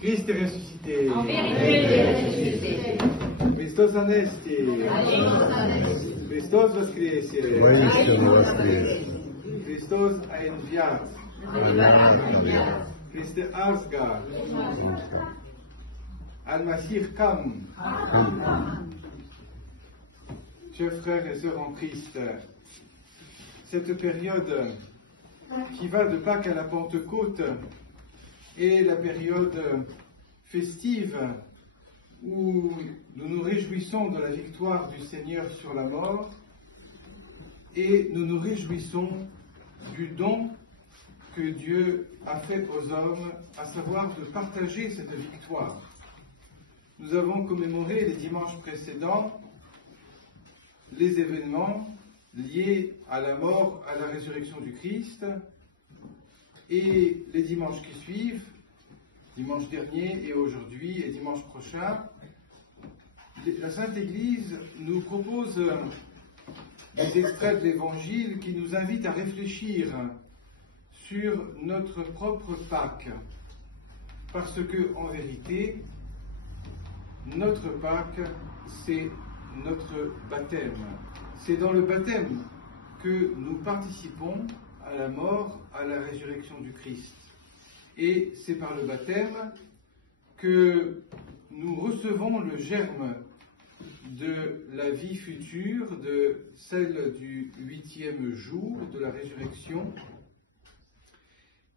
Christ est ressuscité. En vérité, il est ressuscité. Христос анести. Христос воскресе. Воистину воскрес. Христос аенвят. Христе арсга. Al-Masih Kam. Chers frères et sœurs en Christ, cette période qui va de Pâques à la Pentecôte est la période festive où nous nous réjouissons de la victoire du Seigneur sur la mort et nous nous réjouissons du don que Dieu a fait aux hommes, à savoir de partager cette victoire. Nous avons commémoré les dimanches précédents les événements liés à la mort, à la résurrection du Christ, et les dimanches qui suivent, dimanche dernier et aujourd'hui et dimanche prochain, la Sainte Église nous propose des extraits de l'Évangile qui nous invitent à réfléchir sur notre propre Pâques, parce que, en vérité, notre Pâques, c'est notre baptême. C'est dans le baptême que nous participons à la mort, à la résurrection du Christ. Et c'est par le baptême que nous recevons le germe de la vie future, de celle du 8e jour de la résurrection.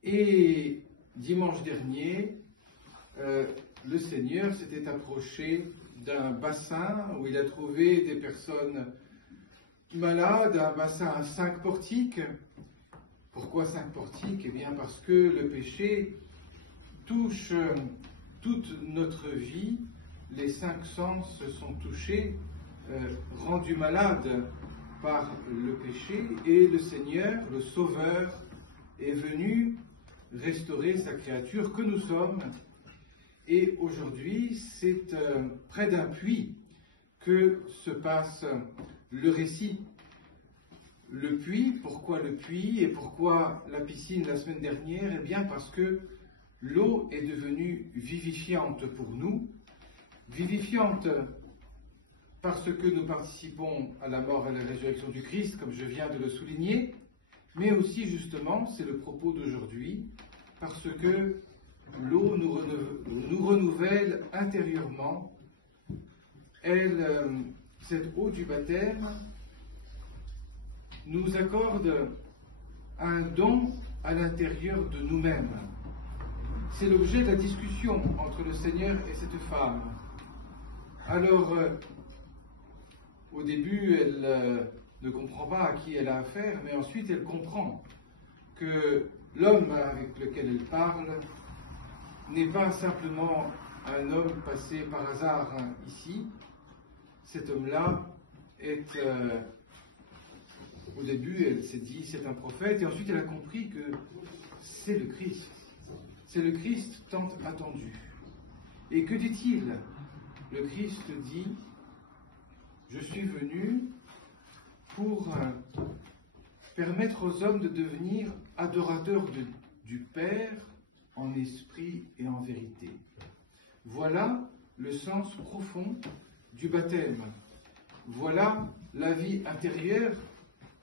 Et dimanche dernier, le Seigneur s'était approché d'un bassin où il a trouvé des personnes malades, un bassin à 5 portiques. Pourquoi 5 portiques? Eh bien parce que le péché touche toute notre vie, les 5 sens se sont touchés, rendus malades par le péché, et le Seigneur, le Sauveur, est venu restaurer sa créature que nous sommes. Et aujourd'hui, c'est près d'un puits que se passe le récit. Le puits, pourquoi le puits et pourquoi la piscine la semaine dernière? Eh bien parce que l'eau est devenue vivifiante pour nous, vivifiante parce que nous participons à la mort et à la résurrection du Christ, comme je viens de le souligner, mais aussi justement, c'est le propos d'aujourd'hui, parce que l'eau nous renouvelle intérieurement. Cette eau du baptême nous accorde un don à l'intérieur de nous-mêmes. C'est l'objet de la discussion entre le Seigneur et cette femme. Alors, au début, elle ne comprend pas à qui elle a affaire, mais ensuite elle comprend que l'homme avec lequel elle parle n'est pas simplement un homme passé par hasard ici. Cet homme-là est... au début, elle s'est dit, c'est un prophète, et ensuite elle a compris que c'est le Christ. C'est le Christ tant attendu. Et que dit-il? Le Christ dit, je suis venu pour permettre aux hommes de devenir adorateurs du Père en esprit et en vérité. Voilà le sens profond du baptême. Voilà la vie intérieure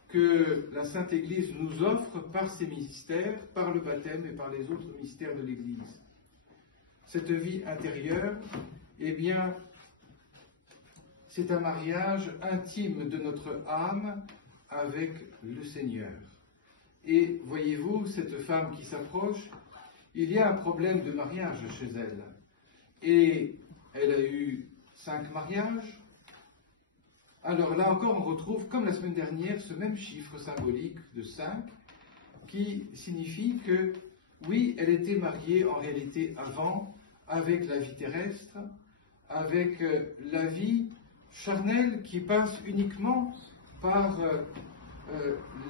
que la Sainte Église nous offre par ses mystères, par le baptême et par les autres mystères de l'Église. Cette vie intérieure, eh bien, c'est un mariage intime de notre âme avec le Seigneur. Et voyez-vous, cette femme qui s'approche, il y a un problème de mariage chez elle. Et elle a eu 5 mariages. Alors là encore, on retrouve, comme la semaine dernière, ce même chiffre symbolique de 5, qui signifie que, oui, elle était mariée en réalité avant, avec la vie terrestre, avec la vie charnelle qui passe uniquement par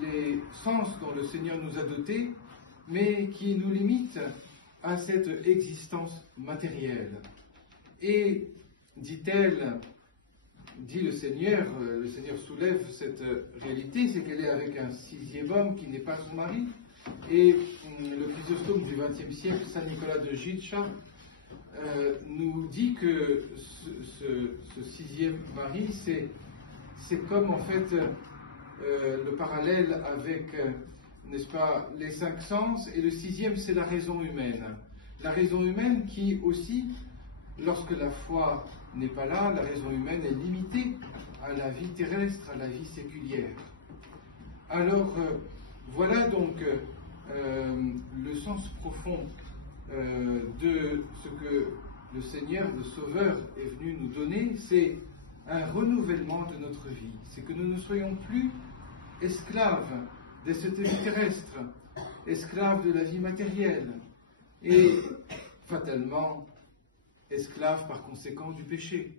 les sens dont le Seigneur nous a dotés, mais qui nous limite à cette existence matérielle. Et, dit-elle, dit le Seigneur soulève cette réalité, c'est qu'elle est avec un 6e homme qui n'est pas son mari. Et le Chrysostome du XXe siècle, Saint Nicolas de Gitcha, nous dit que ce sixième mari, c'est comme en fait le parallèle avec, n'est-ce pas, les cinq sens, et le sixième, c'est la raison humaine. La raison humaine qui aussi, lorsque la foi n'est pas là, la raison humaine est limitée à la vie terrestre, à la vie séculière. Alors, voilà donc le sens profond de ce que le Seigneur, le Sauveur, est venu nous donner, c'est un renouvellement de notre vie. C'est que nous ne soyons plus esclaves de cette vie terrestre, esclaves de la vie matérielle, et fatalement esclaves par conséquent du péché.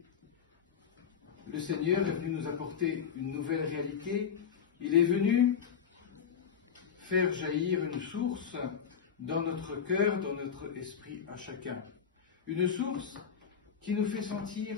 Le Seigneur est venu nous apporter une nouvelle réalité. Il est venu faire jaillir une source dans notre cœur, dans notre esprit à chacun. Une source qui nous fait sentir